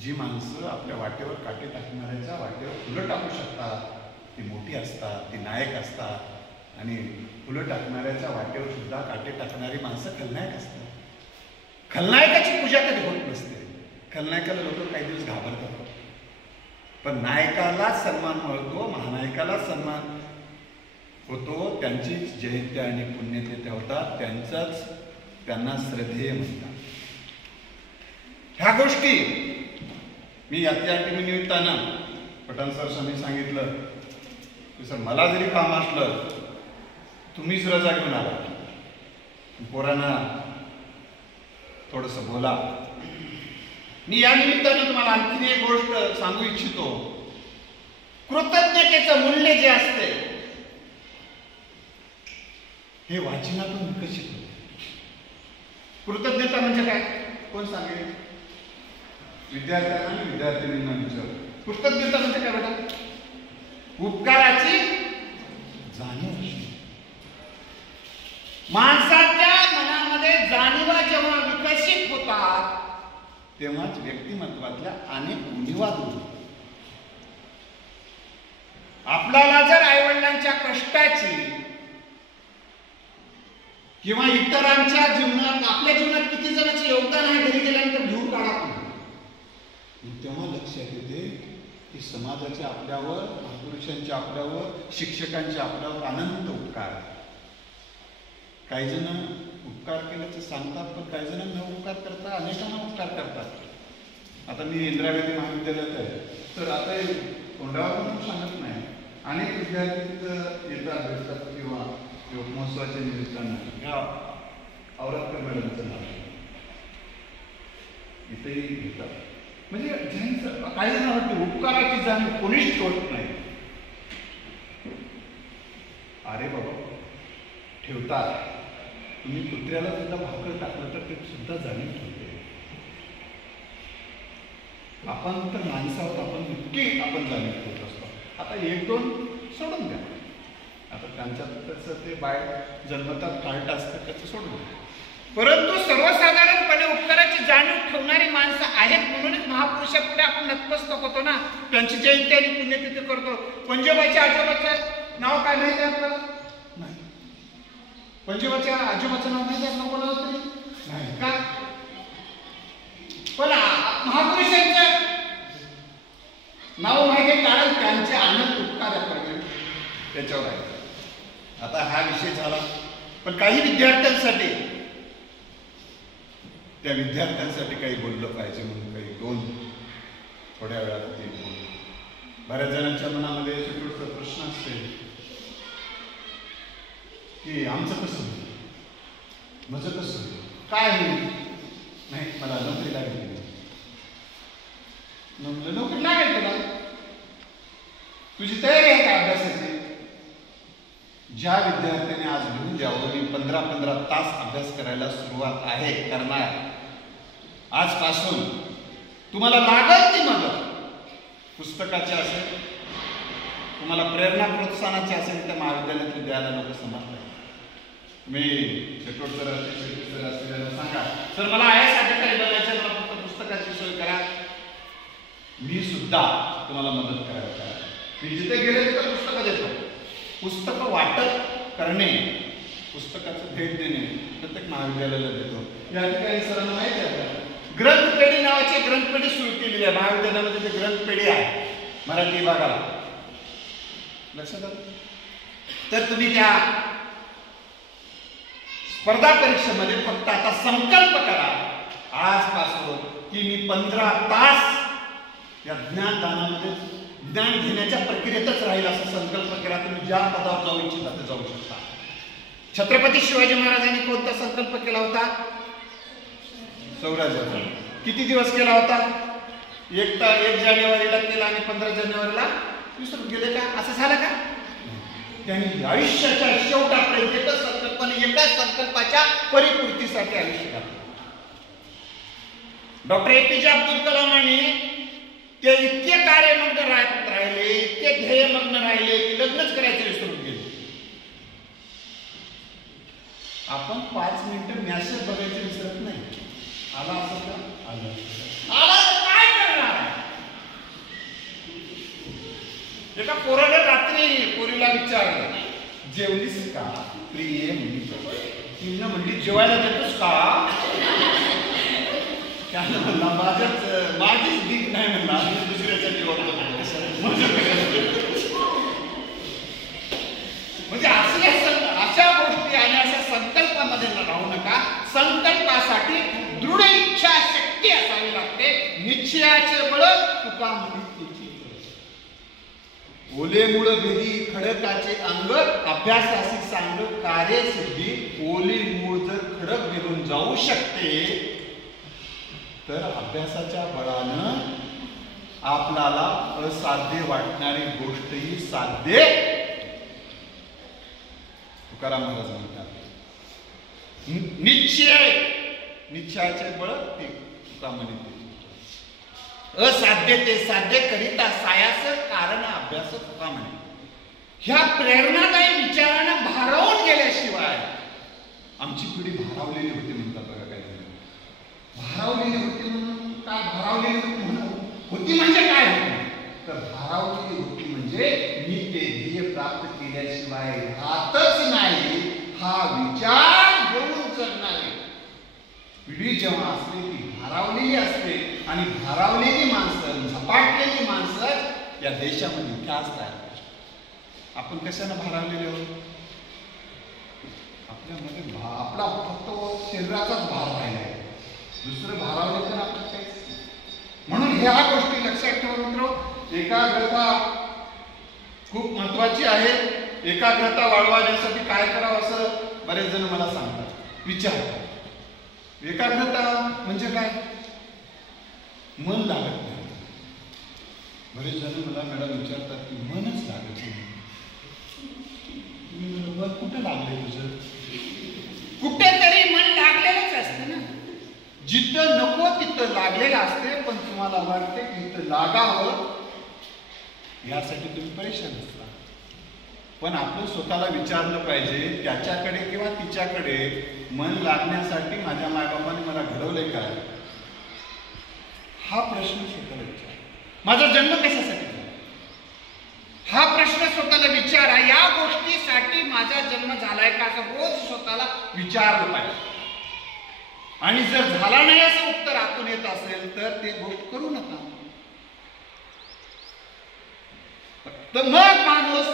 जी माणसं आपल्या वाटेवर काटे टाकणाऱ्याच्या वाटेवर फुलं टाकू शकतात ती मोठी असतात, ती नायक असतात. आणि फुलं टाकणाऱ्याच्या वाटेवर सुद्धा काटे टाकणारी माणसं खलनायक असतात. खलनायकाची पूजा कधी होत नसते. खलनायकाला लोक काही दिवस घाबरतात, पण नायकालाच सन्मान मिळतो, महानायकालाच सन्मान होतो. त्यांचीच जयंती आणि पुण्यतिथी होतात, त्यांना श्रद्धेय म्हणतात. ह्या गोष्टी मी या निमित्तानं पठाण सर स्वामी सांगितलं की सर मला जरी काम असलं तुम्हीच रजा घेऊन आला, पोरांना थोडंसं बोला. मी या निमित्तानं तुम्हाला आणखीन एक गोष्ट सांगू इच्छितो. कृतज्ञतेचं मूल्य जे असते हे वाचनातून विकसित होते. कृतज्ञता म्हणजे काय कोण सांगेल? विद्यार्थ्यांना आणि विद्यार्थिनींना विचार. कृतज्ञता म्हणजे काय बेटा? उपकाराची जाणीव. माणसाच्या मनामध्ये जाणीवा जेव्हा विकसित होतात तेव्हाच व्यक्तिमत्वातल्या अनेक उणीवा दूर होतात. आपल्याला जर आईवडिलांच्या कष्टाची किंवा इतरांच्या जीवनात आपल्या जीवनात किती जणांचे योगदान आहे घरी गेल्यानंतर घेऊन काढा, तेव्हा लक्षात येते की समाजाच्या आपल्यावर, महापुरुषांच्या आपल्यावर, शिक्षकांच्या आपल्यावर अनंत उपकार. काही जण उपकार केल्याचं सांगतात, पण काही जण न उपकार करतात, अनेकांना उपकार करतात. आता मी इंदिरा गांधी महाविद्यालयात आहे, तर आता तोंडावर सांगत नाही, अनेक विद्यार्थी येतात भेटतात किंवा योग महोत्सवाच्या निमित्तानं ह्या औरतकर मॅडमचं नाव इथेही घेतात. म्हणजे ज्यांचं काही जण वाटतं उपकाराची जाणीव कोणीच ठेवत नाही. अरे बाबा ठेवतात. तुम्ही कुत्र्याला सुद्धा भाकर टाकलं तर ते सुद्धा जाणीव ठेवते. आपण तर माणसावर आपण इतकी आपण जाणीव ठेवत असतो. आता एक दोन सोडून द्या, आता त्यांच्यात त्याचं ते बाय जन्मतात कार्ट असतं त्याचं सोडून द्या. परंतु सर्वसाधारणपणे उपकाराची जाणीव ठेवणारी माणसं आहेत म्हणूनच महापुरुषापुढे आपण नतमस्तक होतो ना. त्यांची जयंती आणि पुण्यतिथी करतो. पंजोबाच्या आजोबाचं नाव काय माहिती आहे आपल्याला? नाही. पंजोबाच्या आजोबाचं नाव माहिती आहे कोणाला तरी? नाही. का? पण महापुरुषांचं नाव माहिती आहे कारण त्यांचे अनंत उपकार त्याच्यावर आहे. आता हा विषय झाला, पण काही विद्यार्थ्यांसाठी त्या विद्यार्थ्यांसाठी काही बोललं पाहिजे म्हणून काही दोन थोड्या वेळात ते बोललो. बऱ्याच जणांच्या मनामध्ये शेवटचा प्रश्न असते की आमचं कसं होईल, माझं कसं होईल, काय होईल? नाही मला नोकरी लागेल. नोकरी लागेल तुला, तुझी तयारी आहे का अभ्यासाची? ज्या विद्यार्थ्याने आज घेऊन ज्यावर मी 15-15 तास अभ्यास करायला सुरुवात आहे करणार, आजपासून तुम्हाला लागल ती मदत पुस्तकाची असेल, तुम्हाला प्रेरणा प्रोत्साहनाची असेल तर महाविद्यालयात द्यायला लोक समजतात. तुम्ही शेकोट सर असलेल्याला सांगा सर मला IAS अधिकारी बनायचं, मला फक्त पुस्तकाची सोय करा, मी सुद्धा तुम्हाला मदत करायला करा. मी जिथे गेले तिथे पुस्तकं देतो. पुस्तकं वाटप करणे, पुस्तकाचं भेट देणे प्रत्येक महाविद्यालयाला देतो. या ठिकाणी सरांना माहिती आहे ग्रंथपेढी नावाची ग्रंथपेढी सुरू केलेली आहे महाविद्यालयामध्ये. ते ग्रंथपेढी आहे मराठी विभागाला, लक्षात आलं? तर तुम्ही त्या स्पर्धा परीक्षेमध्ये फक्त आता संकल्प करा आजपासून की मी 15 तास या ज्ञानदानामध्ये ज्ञान घेण्याच्या प्रक्रियेतच राहील असा संकल्प करा. तुम्ही ज्या पदावर जाऊ इच्छिता ते जाऊ शकता. छत्रपती शिवाजी महाराजांनी कोणता संकल्प केला होता? स्वराज्याचा. किती दिवस केला होता? 1 जानेवारीला केला आणि 15 जानेवारीला विसरून गेले का? असं झालं का? त्यांनी आयुष्याच्या शेवटापर्यंत एकच संकल्पाने, एका संकल्पाच्या परिपूर्तीसाठी आयुष्य घातलं. डॉक्टर APJ अब्दुल कलामांनी ते इतके कार्यमग्न राहिले, इतके ध्येयमग्न राहिले की लग्नच करायचे विसरून गेले. आपण 5 मिनिटं मॅसेज बघायचे विसरत नाही. आला असं का? आला तर काय करणार? एका पोराने रात्री पोरीला विचारलं, जेवलीस का? प्रिय म्हणली. तिनं म्हणली, जेवायला देतोस का? त्यानं म्हणला, माझीच दीक नाही म्हणला, दुसऱ्याच्या जेवण. म्हणजे अशा गोष्टी आणि अशा संकल्पामध्ये राहू नका. संकल्पासाठी दृढ इच्छा शक्ती असावी लागते. निश्चयाचे बळ तुका म्हणून. ओले मुळ भेदी खडकाचे अंग, अभ्यासाशी सांग कार्यसिद्धी. ओली मूळ जर खडक घेऊन जाऊ शकते, तर अभ्यासाच्या बळानं आपल्याला असाध्य वाटणारी गोष्टही साध्य. तुकाराम महाराज म्हणतात, निश्चयाचे बळ ते तुका म्हणते. असाध्य ते साध्य करिता सायास कारण अभ्यास तुका म्हणे. ह्या प्रेरणादायी विचारानं भारावून गेल्याशिवाय आमची पिढी भारावलेली होती म्हणतात बघा. काही भारावलेली होती म्हणून काय? भारावलेली होती म्हणजे काय होती? तर भारावलेली होती म्हणजे मी ते ध्येय प्राप्त केल्याशिवाय राहतच नाही हा विचार घेऊन जगणारी पिढी जेव्हा असते ती भारावलेली असते. आणि भारावलेली माणसं, झपाटलेली माणसं या देशामध्ये इथे असतात. आपण कशानं भारावलेले आहोत? आपल्यामध्ये आपला फक्त शरीराचाच भार राहिलाय, दुसरं भारावले तर आपण काहीच. म्हणून ह्या गोष्टी लक्षात ठेवा मित्र. एकाग्रता खूप महत्वाची आहे. एकाग्रता वाढवण्यासाठी काय करावं असं बरेच जण मला सांगतात, विचार. एकाग्रता म्हणजे काय? मन लागत नाही. बरेच जण मला मॅडम विचारतात की मनच लागत नाही. मन कुठं लागले तुझं? कुठेतरी मन लागलेलंच असतं ना. जिथं नको तिथं लागलेलं असते, पण तुम्हाला वाटते की इथं लागावं यासाठी तुम्ही परेशान असता. पण आपण स्वतःला विचारलं पाहिजे, त्याच्याकडे किंवा तिच्याकडे मन लागण्यासाठी माझ्या मायबापाने मला घडवले काय? हा प्रश्न स्वतःला विचार. माझा जन्म कशासाठी झाला हा प्रश्न स्वतःला विचारा. या गोष्टीसाठी माझा जन्म झालाय का असं रोज स्वतःला विचारलं पाहिजे. आणि जर झाला नाही असं उत्तर आतून येत असेल तर ते गोष्ट करू नका. तर मग माणूस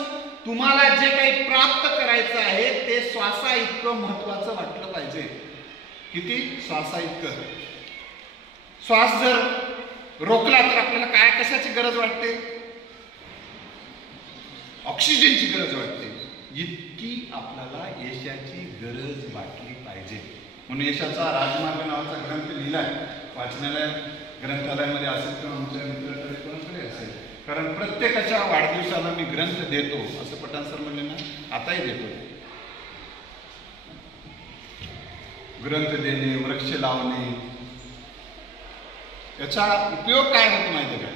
तुम्हाला जे काही प्राप्त करायचं आहे ते श्वासा इतकं महत्वाचं वाटलं पाहिजे. किती? श्वासा इतकं. श्वास जर रोखला तर आपल्याला काय कशाची गरज वाटते? ऑक्सिजनची गरज वाटते. इतकी आपल्याला यशाची गरज वाटली पाहिजे. म्हणून यशाचा राजमार्ग नावाचा ग्रंथ लिहिलाय. वाचनालय ग्रंथालयामध्ये असेल किंवा आमच्या मित्राकडे कोणाकडे असेल. कारण प्रत्येकाच्या वाढदिवसाला मी ग्रंथ देतो असं पठाण सर म्हणले ना, आताही देतो. ग्रंथ देणे, वृक्ष लावणे, याचा उपयोग काय होतो माहिती काय?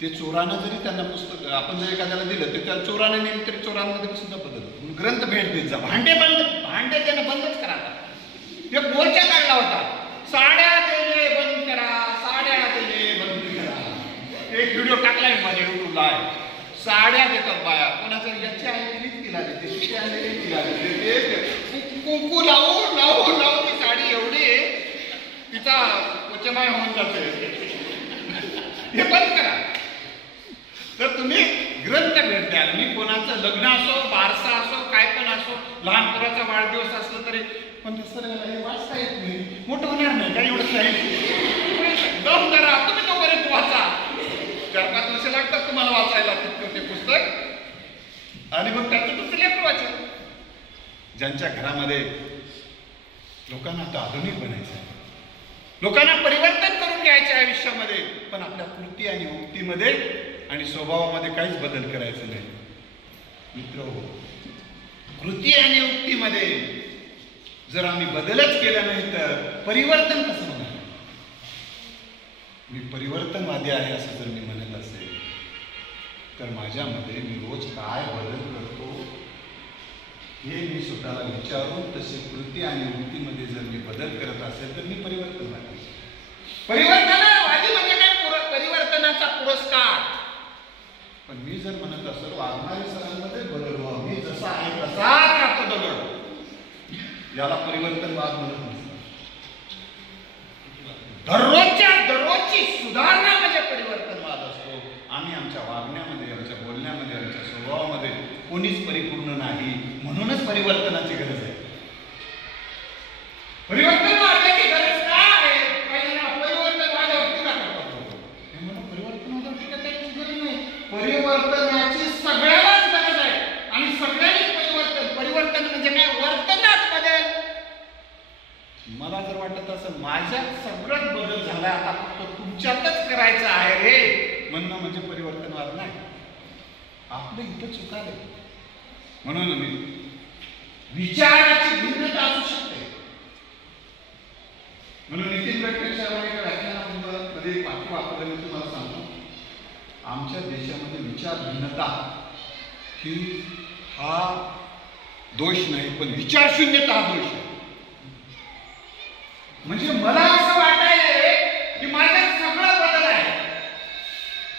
ते चोरानं जरी त्यांना पुस्तक आपण जर एखाद्याला दिलं तर त्या चोरानं नेली तरी चोरांमध्ये सुद्धा बदल. ग्रंथ भेट देत जा. भांडे देणं बंदच करा. एक मोर्चा काढला होता, साड्या देणे बंद करा, साड्या देणे बंद करा. एक व्हिडिओ टाकलाय माझ्या युट्यूबला आहे. साड्या देतात बाया. कोणाचं याची आलेली तिला देते, तिची आलेली तिला देते. कुंकू लावून लावून लावून ती साडी एवढी तिचा वचनाय होऊन जाते. हे बंद करा. तर तुम्ही ग्रंथ भेट द्याल. मी कोणाचं लग्न असो, बारसा असो, काय पण असो, लहान पोराचा वाढदिवस असला तरी पण सर वाचता येत नाही, मोठं होणार नाही काय एवढं नाही. दम करा. तुम्ही तोपर्यंत वाचा. 4-5 वर्ष लागतात तुम्हाला वाचायला ते पुस्तक. आणि मग त्याचं तुमचं लेकर वाचेल. ज्यांच्या घरामध्ये लोकांना आता आधुनिक बनायचं आहे, लोकांना परिवर्तन करून घ्यायचे आयुष्यामध्ये, पण आपल्या कृती आणि उक्तीमध्ये आणि स्वभावामध्ये काहीच बदल करायचं नाही. मित्र, कृती आणि उक्तीमध्ये जर आम्ही बदलच केला नाही तर परिवर्तन कसं होणार? मी परिवर्तनवादी आहे असं जर मी म्हणत असेल तर माझ्यामध्ये मी रोज काय बदल करतो हे मी स्वतःला विचारून तसे कृती आणि वृत्तीमध्ये जर मी बदल करत असेल तर मी परिवर्तनवादी. परिवर्तनवादी म्हणजे काय? परिवर्तनाचा पुरस्कार. पण मी जर म्हणत असेल वागणारे सरांमध्ये बदल व्हा, मी जसा आहे तसाच राहतो दगड, याला परिवर्तनवाद म्हणत नाही. दररोजची सुधारणा म्हणजे परिवर्तनवाद असतो. आम्ही आमच्या वागण्यामध्ये, आमच्या बोलण्यामध्ये, आमच्या स्वभावामध्ये कोणीच परिपूर्ण नाही, म्हणूनच परिवर्तनाची गरज आहे. परिवर्तनवादाची गरज काय आहे? परिवर्तनवादावर टीका करतात. हे म्हणून परिवर्तनवादावर टीका करायची गरज नाही. परिवर्तनाची सगळ्यालाच गरज आहे आणि सगळ्यांनीच परिवर्तन म्हणजे काय? वर्तनात बदल. मला जर वाटत असं माझ्यात सगळंच बदल झाला, आता फक्त तुमच्यातच करायचं आहे रे म्हणणं म्हणजे परिवर्तनवाद नाही. आपलं इथं चुकाले. म्हणून मी विचाराची भिन्नता असू शकते. म्हणून नितीन गडकरी साहेबांनी एका व्याख्यानामध्ये एक वाक्य वापरलं, मी तुम्हाला सांगतो. आमच्या देशामध्ये विचार भिन्नता ही हा दोष नाही, पण विचारशून्यता हा दोष आहे. म्हणजे मला असं वाटायलंय की माझ्यात सगळं बदल आहे,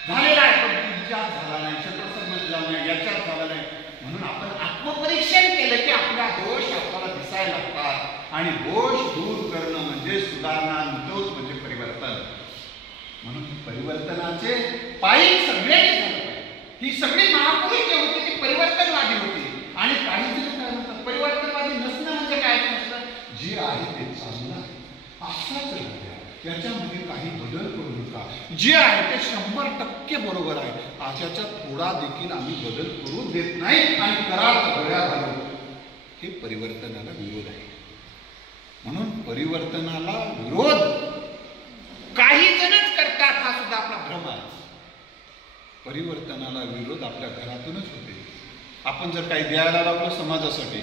झालेला आहे, पण तुमच्यात झाला नाही, शत्रुसंबंध झाला नाही, याच्यात झाला नाही. म्हणून आपण आत्मपरीक्षण केलं की आपला दोष आपल्याला दिसायला लागतात आणि दोष दूर करणं म्हणजे सुधारणा, तोच म्हणजे परिवर्तन. म्हणून परिवर्तनाचे पायी सगळ्यांनी झालं पाहिजे. ही सगळी महापुरुष जे होती ती परिवर्तनवादी होती. आणि काही जण काय म्हणतात परिवर्तनवादी नसणं म्हणजे काय नसतं? जे आहे ते चांगलं आहे, असाच राहू, याच्यामध्ये काही बदल करू नका. जे आहे ते 100% बरोबर आहे, त्याच्यात थोडा देखील आम्ही बदल करू देत नाही आणि करार गळ्यात घालू. हे परिवर्तनाला विरोध आहे. म्हणून परिवर्तनाला विरोध काही जणच करतात, हा सुद्धा आपला भ्रम आहे. परिवर्तनाला विरोध आपल्या घरातूनच होते. आपण जर काही द्यायला लागलो समाजासाठी,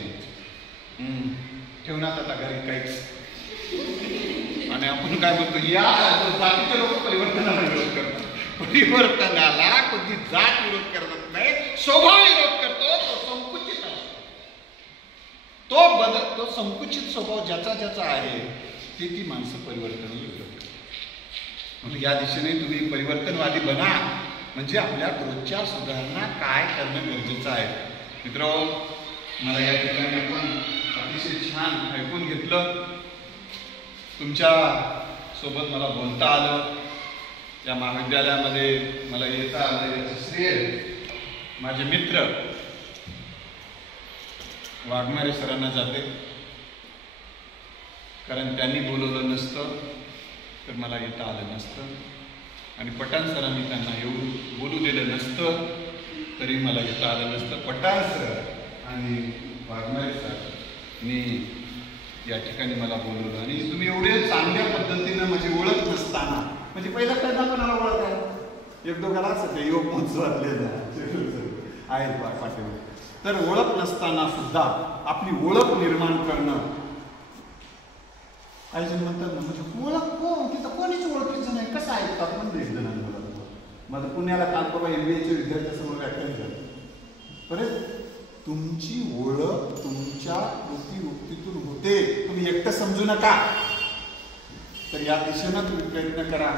ठेवण्यात आता घरी काहीच, आणि आपण काय म्हणतो या जातीचे लोक परिवर्तनाला विरोध करतात. परिवर्तनाला कोणती जात विरोध करत नाही, स्वभाव विरोध करतो. तो संकुचित असतो, तो बदल, तो संकुचित स्वभाव ज्याचा ज्याचा आहे ते ती माणसं परिवर्तनाला विरोध करतात. म्हणून या दिशेने तुम्ही परिवर्तनवादी बना. म्हणजे आपल्या रोजच्या सुधारणा काय करणं गरजेचं आहे. मित्रांनो, मला या ठिकाणी आपण अतिशय छान ऐकून घेतलं. तुमच्या सोबत मला बोलता आलं, या महाविद्यालयामध्ये मला येता आलं, याचं श्रेय माझे मित्र वाघमारे सरांना जाते. कारण त्यांनी बोलवलं नसतं तर मला येता आलं नसतं, आणि पठाण सरांनी त्यांना येऊ बोलू दिलं नसतं तरी मला येता आलं नसतं. पठाण सर आणि वाघमारे सर मी या ठिकाणी मला बोलवलं, आणि तुम्ही एवढे चांगल्या पद्धतीनं म्हणजे ओळख नसताना, म्हणजे पहिला त्यांना कोणाला ओळख आहे, एक दोघाला असं ते योग महोत्सवातले आहेत पाठीवर, तर ओळख नसताना सुद्धा आपली ओळख निर्माण करणं. काही जण म्हणतात ना, म्हणजे ओळख तिथं कोणीच ओळखीचं नाही, कसं ऐकतात म्हणजे एक जणांना. माझं पुण्याला काल बाबा MBAच्या विद्यार्थ्यासमोर व्याख्यान झालं. परत तुमची ओळख तुमच्या कृतीवृत्तीतून होते, तुम्ही एकटं समजू नका. तर या दिशेनं तुम्ही प्रयत्न करा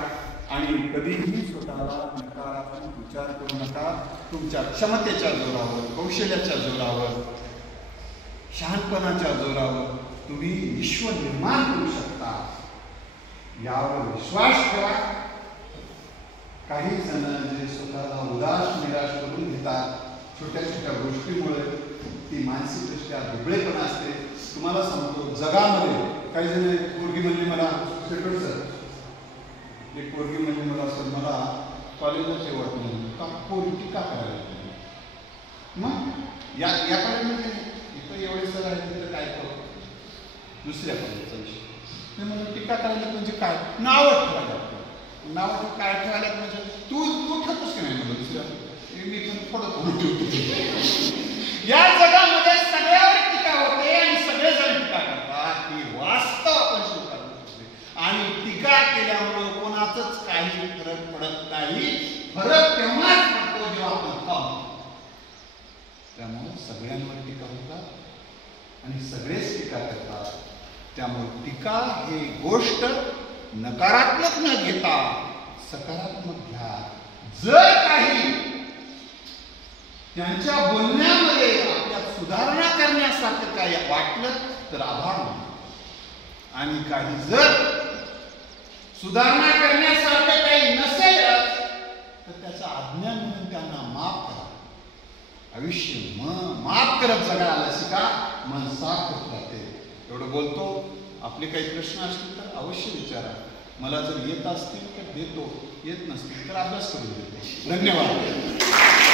आणि कधीही स्वतःला नकारात्मक विचार करू नका. तुमच्या क्षमतेच्या जोरावर, कौशल्याच्या जोरावर, शहाणपणाच्या जोरावर तुम्ही विश्व निर्माण करू शकता, यावर विश्वास ठेवा. काही जण जे स्वतःला उदास निराश करून घेतात छोट्या छोट्या गोष्टीमुळे, ती मानसिकदृष्ट्या दुबळेपणा असते. तुम्हाला सांगतो, जगामध्ये काही जण, एक पोरगी म्हणली मला, शेटोड सर, एक पोरगी म्हणली मला, सर मला कॉलेजला शेवट म्हणून का पोरगी का करायला, मग या कॉलेजमध्ये इथं एवढे सर आहेत, तिथं काय करू, दुसऱ्या कॉलेजचा विषय. ते म्हणून टीका करायला म्हणजे काय, नावं ठेवायला, नाव काय ठेवायला म्हणजे तू ठेवतोस की नाही मला दुसऱ्या, मी पण थोडं ठेवतो. या जगामध्ये सगळ्यावर टीका होते आणि सगळेजण टीका करतात, ती वास्तव आपण स्वीकारतो. आणि टीका केल्यामुळे कोणाचंच काही फरक पडत नाही. फरक तेव्हाच पडतो जेव्हा आपण पाहतो. त्यामुळे सगळ्यांवर टीका होतात, आणि सगळेच टीका करतात. त्यामुळे टीका हे गोष्ट नकारात्मक न घेता सकारात्मक घ्या. जर काही त्यांच्या बोलण्यामध्ये आपल्यात सुधारणा करण्यासारखं काही वाटलं तर आभार माना, आणि काही जर सुधारणा करण्यासारखं काही नसेल तर त्याचा आज्ञा म्हणून त्यांना माफ करा. आयुष्य माफ करत जगायला शिका, मन साफ होत राहते. एवढं बोलतो. आपले काही प्रश्न असतील तर अवश्य विचारा. मला जर येत असतील तर देतो, येत नसतील तर अभ्यास करून देतो. धन्यवाद.